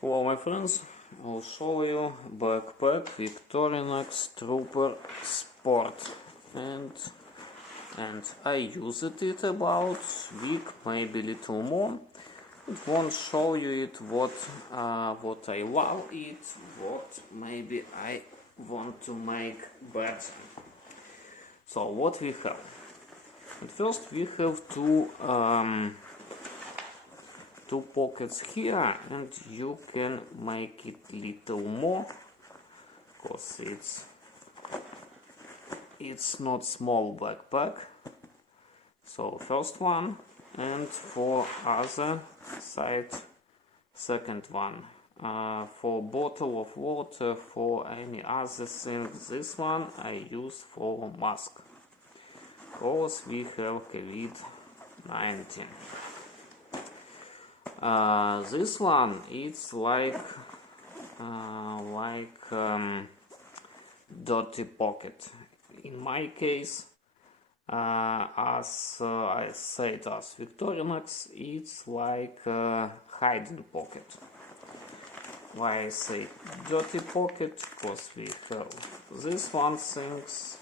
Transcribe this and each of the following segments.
Hello my friends, I'll show you backpack VICTORINOX Trooper Sport and I used it about week, maybe little more. It won't show you it what I love it, what maybe I want to make better. So what we have? At first we have two pockets here, and you can make it little more because it's not small backpack. So first one, and for other side second one, for bottle of water, for any other thing. This one I use for mask because we have COVID-19. This one it's like dirty pocket. In my case, as I said, as VICTORINOX, it's like hiding pocket. Why I say dirty pocket? Because we have this one things,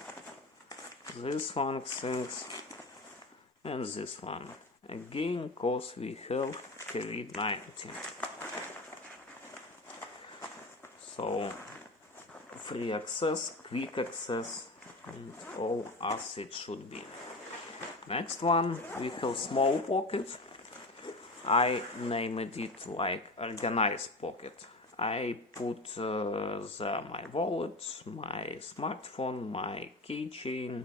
and this one. Again, because we have COVID-19. So, free access, quick access, and all as it should be. Next one, we have small pocket. I named it like organized pocket. I put there my wallet, my smartphone, my keychain,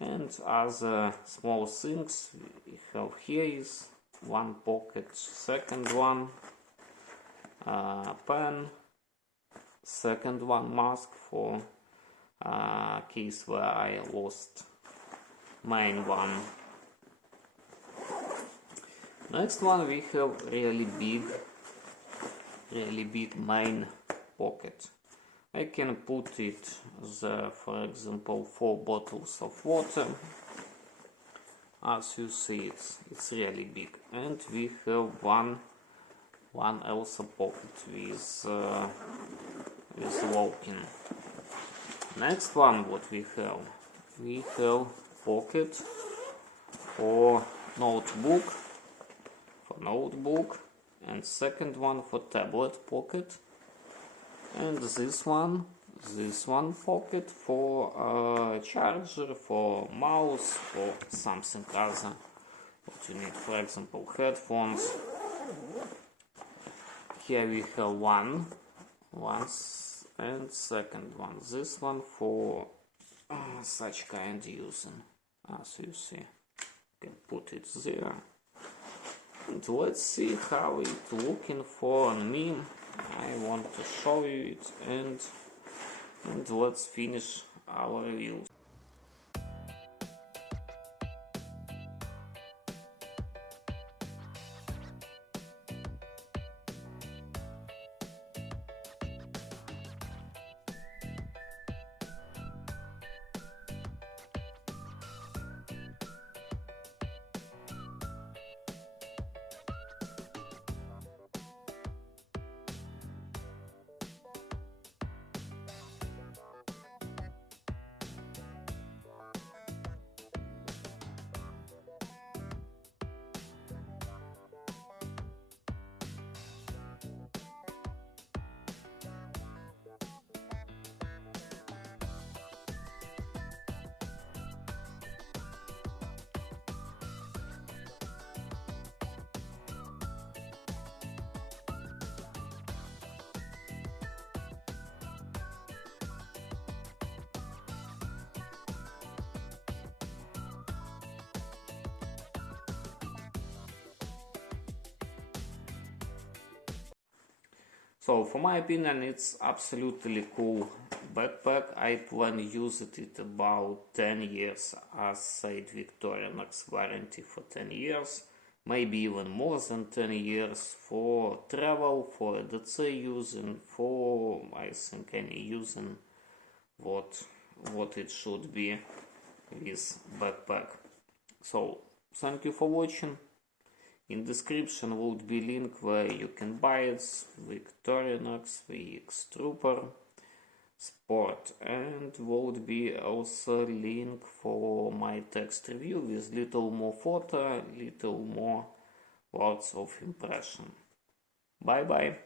and other small things. We have here is one pocket, second one pen, second one mask for case where I lost main one. Next one we have really big main pocket. I can put it there, for example, 4 bottles of water. As you see, it's really big. And we have one else pocket with walking. Next one, what we have pocket for notebook, and second one for tablet pocket. And this one pocket for charger, for mouse, for something other what you need, for example headphones. Here we have one and second one. This one for such kind using, as you see. You can put it there. And let's see how it looking for on me. I want to show you it, and let's finish our review. So, for my opinion, it's absolutely cool backpack. I plan to use it about 10 years, as said VICTORINOX warranty for 10 years, maybe even more than 10 years for travel, for EDC using, for I think any using what it should be with backpack. So, thank you for watching. In description would be link where you can buy it, Victorinox VX Trooper Sport, and would be also link for my text review with little more photo, little more words of impression. Bye bye.